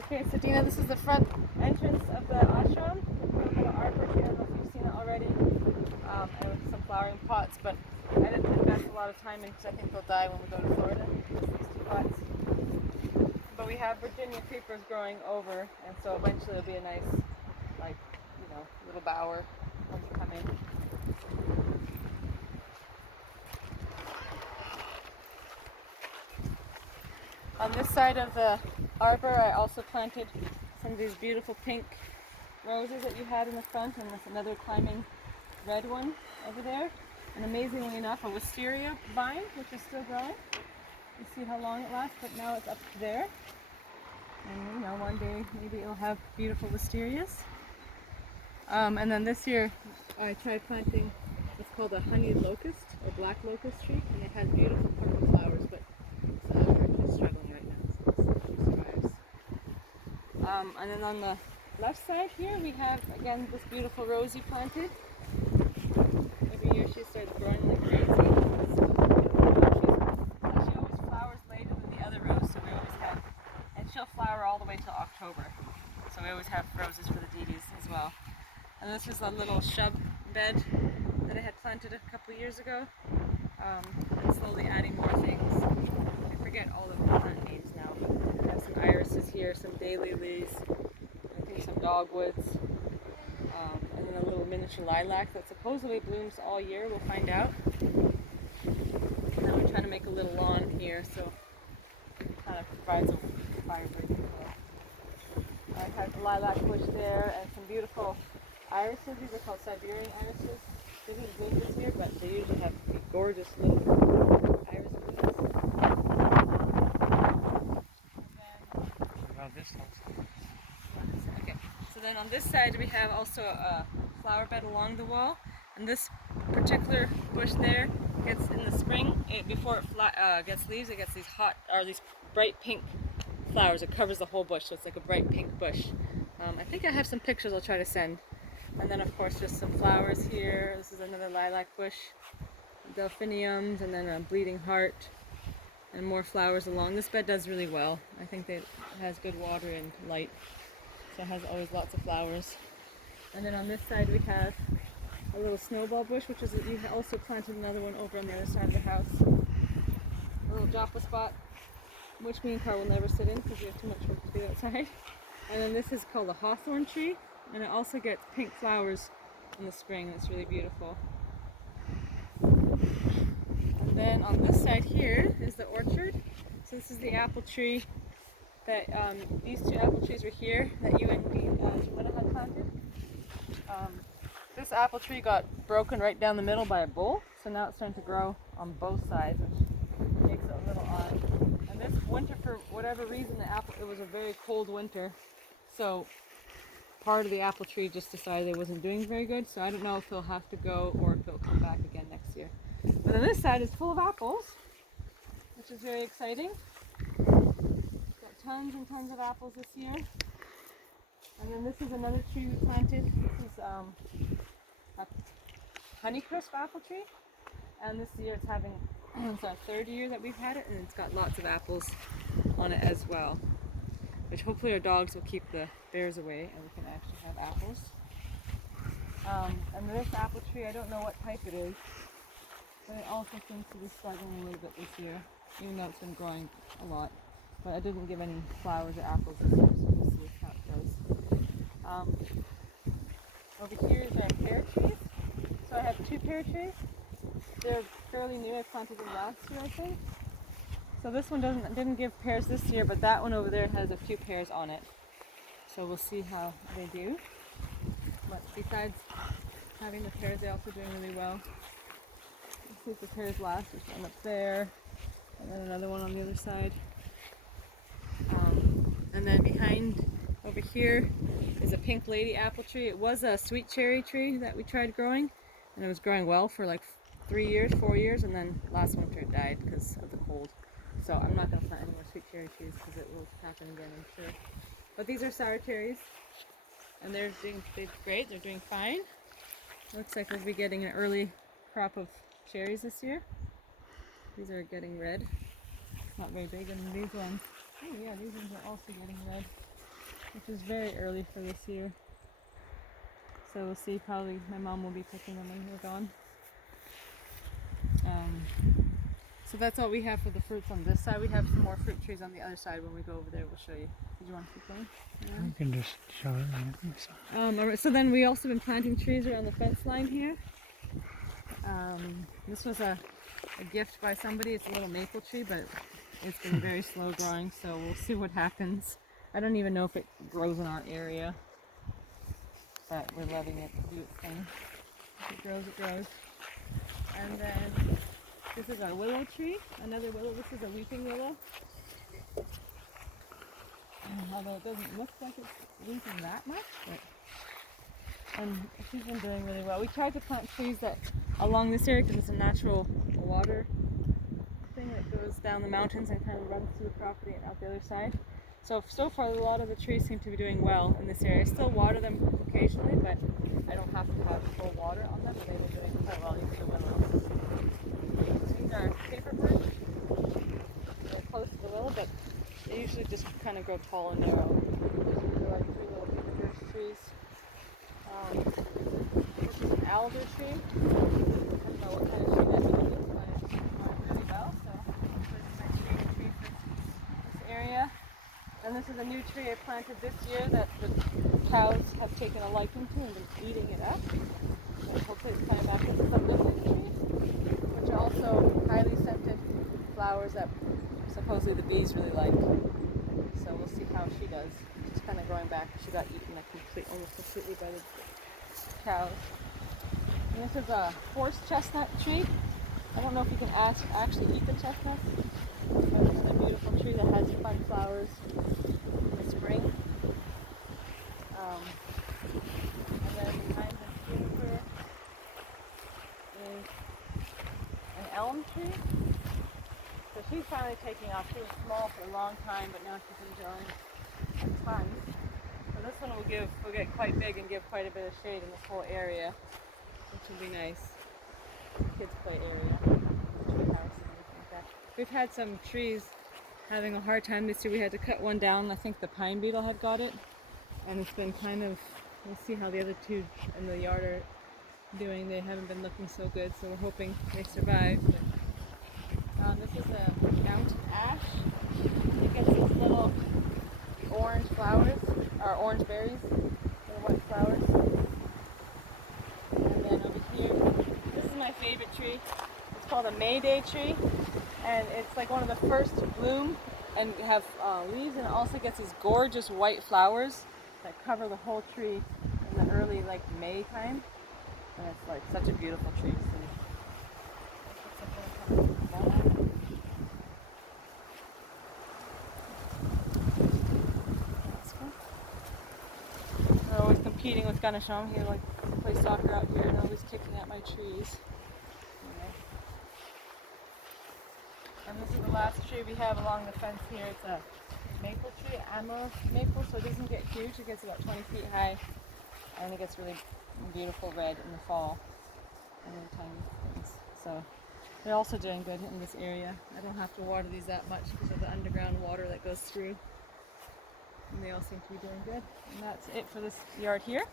Okay, so Dina, this is the front entrance of the ashram. We put a little arbor here. I don't know if you've seen it already. And some flowering pots, but I didn't invest a lot of time in because I think they'll die when we go to Florida. Just these two pots. But we have Virginia creepers growing over, and so eventually it'll be a nice, like, little bower when you come in. On this side of the arbor, I also planted some of these beautiful pink roses that you had in the front, and there's another climbing red one over there. And amazingly enough, a wisteria vine, which is still growing. You see how long it lasts, but now it's up there. And one day maybe it'll have beautiful wisterias. And then this year, I tried planting what's called a honey locust or black locust tree, and it has beautiful purple flowers, but it's actually struggling right now, so let's see if she survives. And then on the left side here, we have again this beautiful rosy planted. Every year she starts growing like crazy. She always flowers later than the other rose, so we always have, and she'll flower all the way till October. So we always have roses for the deities as well. And this is a little shrub bed that I had planted a couple years ago. And slowly adding more things. I forget all the plant names now. I have some irises here, some daylilies, I think some dogwoods, and then a little miniature lilac that supposedly blooms all year. We'll find out. And then we're trying to make a little lawn here, so it kind of provides a fire break as well. I have the lilac bush there and some beautiful irises. These are called Siberian irises. They didn't bloom this year, but they usually have gorgeous little iris blooms. Around this house. Okay, so then on this side we have also a flower bed along the wall, and this particular bush there gets in the spring, before it gets leaves, it gets these bright pink flowers. It covers the whole bush, so it's like a bright pink bush. I think I have some pictures I'll try to send. And then of course just some flowers here. This is another lilac bush, delphiniums, and then a bleeding heart, and more flowers along. This bed does really well. I think it has good water and light, so it has always lots of flowers. And then on this side we have a little snowball bush, which is, you also planted another one over on the other side of the house. A little joppa spot, which me and Carl will never sit in because we have too much work to do outside. And then this is called a hawthorn tree, and it also gets pink flowers in the spring. It's really beautiful. And then on this side here is the orchard. So this is the apple tree that, these two apple trees were here that you and Jimena had planted. This apple tree got broken right down the middle by a bull, so now it's starting to grow on both sides, which makes it a little odd. And this winter, for whatever reason, it was a very cold winter, so part of the apple tree just decided it wasn't doing very good, so I don't know if it'll have to go or if it'll come back again next year. But then this side is full of apples, which is very exciting. Got tons and tons of apples this year. And then this is another tree we planted. This is a Honeycrisp apple tree, and this year it's having, it's our third year that we've had it, and it's got lots of apples on it as well, which hopefully our dogs will keep the bears away and we can actually have apples. And this apple tree, I don't know what type it is, but it also seems to be struggling a little bit this year, even though it's been growing a lot. But I didn't give any flowers or apples this year, so we'll see how it goes. Over here is our pear trees. So I have two pear trees. They're fairly new. I planted them last year, I think. So this one didn't give pears this year, but that one over there has a few pears on it. So we'll see how they do. But besides having the pears, they're also doing really well. Let's see if the pears last. There's one up there, and then another one on the other side. And then behind over here is a pink lady apple tree. It was a sweet cherry tree that we tried growing, and it was growing well for like 4 years, and then last winter it died because of the cold. So I'm not going to plant any more sweet cherry trees because it will happen again, I'm sure. But these are sour cherries, and they're doing great. They're doing fine. Looks like we'll be getting an early crop of cherries this year. These are getting red. Not very big, and these ones, oh yeah, these ones are also getting red. which is very early for this year. So we'll see, probably my mom will be picking them when we're gone. So that's all we have for the fruits on this side. We have some more fruit trees on the other side. When we go over there, we'll show you. Did you want to keep going? Yeah. You can just show it. Alright, so then we also been planting trees around the fence line here. This was a gift by somebody. It's a little maple tree, but it's been very slow growing, so we'll see what happens. I don't even know if it grows in our area, but we're letting it do its thing. If it grows, it grows. And then this is our willow tree, another willow. This is a weeping willow. Although it doesn't look like it's weeping that much, and she's been doing really well. We tried to plant trees that along this area because it's a natural water thing that goes down the mountains and kind of runs through the property and out the other side. So far a lot of the trees seem to be doing well in this area. I still water them occasionally, but I don't have to have full water on them, but they were doing quite well, even the willows. These are paper birch. They're close to the willow, but they usually just kind of grow tall and narrow. These are like 3 little paper birch trees. This is an alder tree. I don't know what kind of tree that is, but it's growing really well, so hopefully it's a nice shady tree for this area. And this is a new tree I planted this year that the cows have taken a liking to and been eating it up. So hopefully it's coming back. This is a linden tree, which are also highly scented flowers that supposedly the bees really like. So we'll see how she does. She's kind of growing back. She got eaten almost completely by the cows. And this is a horse chestnut tree. I don't know if you can actually eat the chestnuts. But this is a beautiful tree that has fun flowers in the spring. And then behind this juniper is an elm tree. So she's finally taking off. She was small for a long time, but now she's been growing a ton. So this one will get quite big and give quite a bit of shade in this whole area, which will be nice. Kids play area, tree house and everything like that. We've had some trees having a hard time this year. We had to cut one down. I think the pine beetle had got it, and it's been kind of. We'll see how the other two in the yard are doing. They haven't been looking so good, so we're hoping they survive. But, this is a mountain ash. It gets these little orange flowers, or orange berries, little white flowers. And then over here, this is my favorite tree. It's called a Mayday tree, and it's like one of the first to bloom and have leaves, and it also gets these gorgeous white flowers that cover the whole tree in the early May time, and it's like such a beautiful tree. We're always competing with Ganesham. He plays soccer out here and always kicking at my trees. Anyway. And this is the last tree we have along the fence here. It's a maple tree, amber maple, so it doesn't get huge. It gets about 20 feet high, and it gets really beautiful red in the fall, and really tiny things. So they're also doing good in this area. I don't have to water these that much because of the underground water that goes through, and they all seem to be doing good. And that's it for this yard here.